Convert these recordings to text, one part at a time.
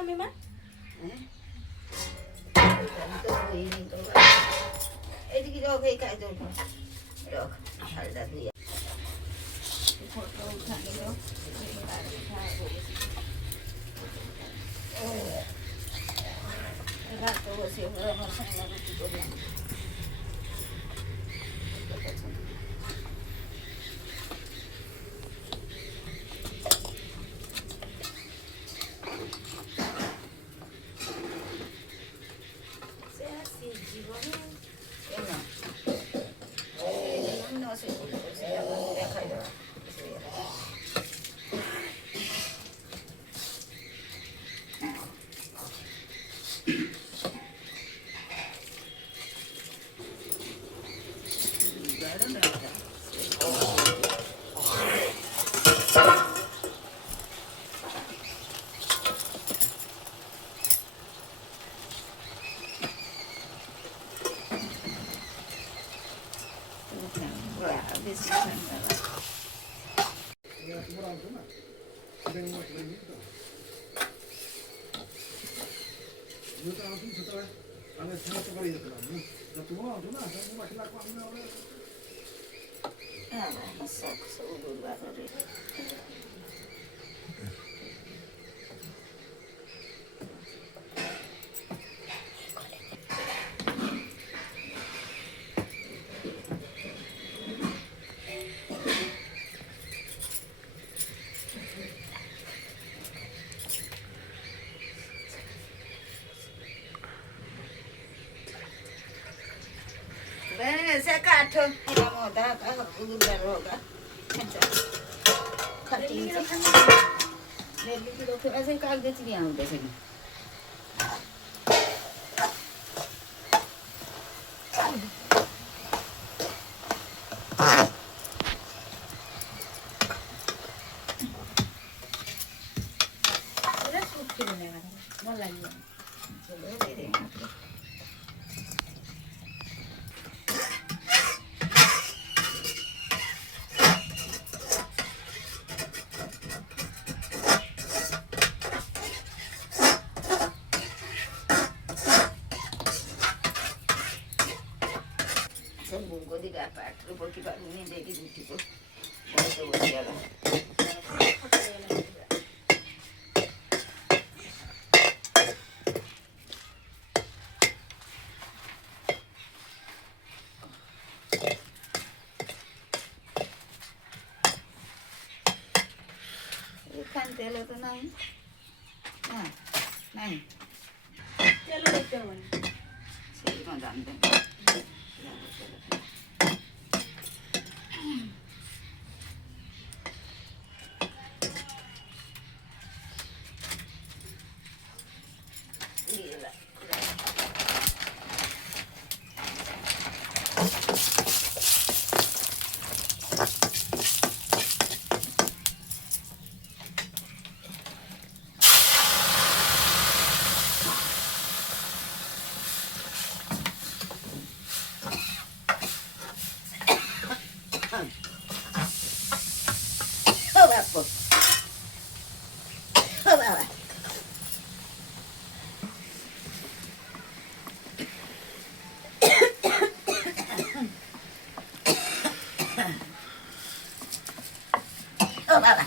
খামে মা এইদিকে রোগ এই কাজ রোগ হালদা দিয়ে ফটো উঠানি রোগ তো বসে আমার সঙ্গে রুটি করে se caccio la moda la roga cutting le ऐसे काट देती भी आऊँ जैसे कि bungo di dapat, lu pergi pak ini jadi butuh tuh, mau coba dia lah. Ikan telo tuh nang, nah, nang, চলো দেখতে হবে না sih mau jantan. Apa? Apa? Apa?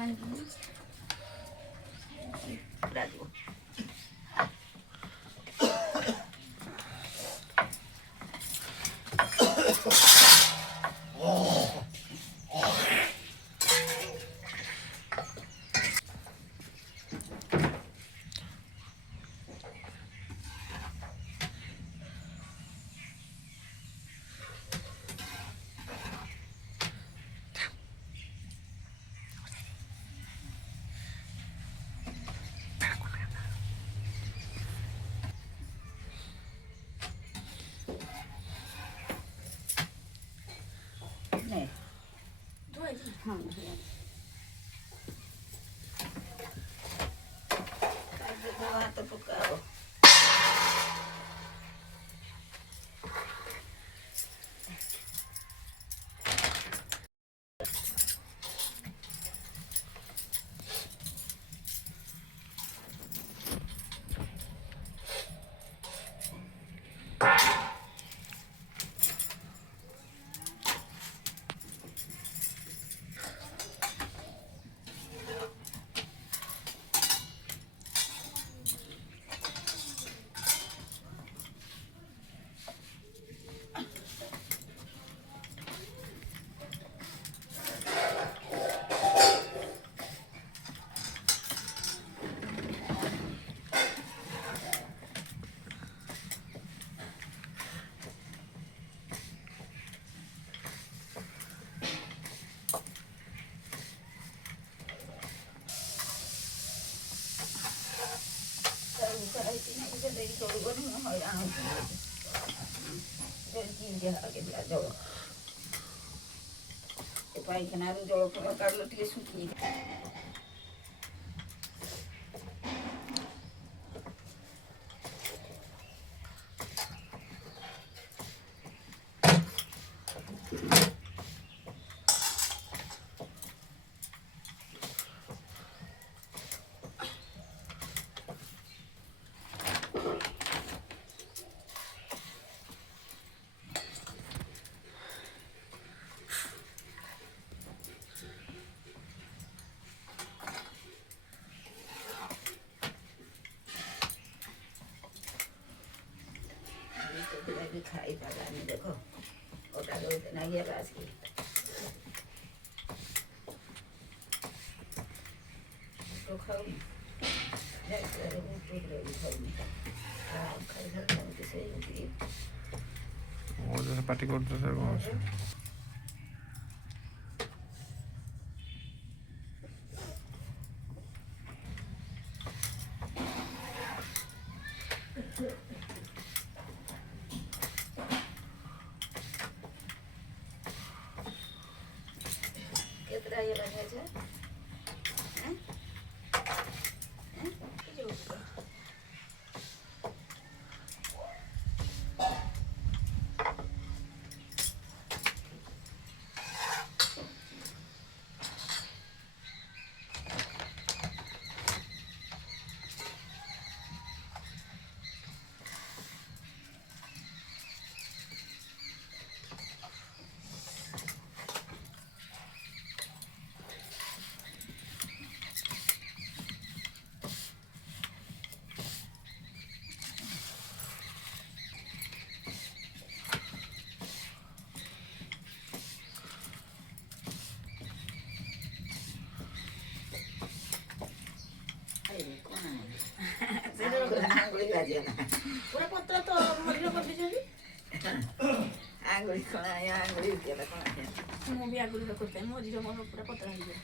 କାହିଁକି ଲାଗିବ। 네. ଧୁଆଇଛି ହାତ ପକାଅ। ଦେଇକି ଚଳିବନି ମୁଁ ହଇରାଣ ହଉଛି ଜଳ ଏ ପାଇଖାନାରୁ ଜଳ ଫଳ କାଢ଼ିଲେ ଟିକେ ଶୁଖି ଖାଇପାରିଲାନି ଦେଖ ଅଟା ଦଉତେ ନାଇଁ ହେଲା ଆସିକି ତ ଖାଉନି ଖାଉନି ଖାଇସାରିଲା ସେମିତି ସେଇ ପାଟି କରୁଛ ସେ କଣ ଅଛି? କେତେଟା ହେଇଗଲା ଖାଇଛ? ପୁରା ପତ୍ର ତ ମଝିରେ କରିଦେଇଛନ୍ତି ଆଙ୍ଗୁଳି କଣା ଆଙ୍ଗୁଳି ଉଠିଗଲା କଣା ମୁଁ ବି ଆଗରୁ କରିଥାଏ ମଝିରେ ମୋର ପୁରା ପତ୍ର ହେଇଯାଏ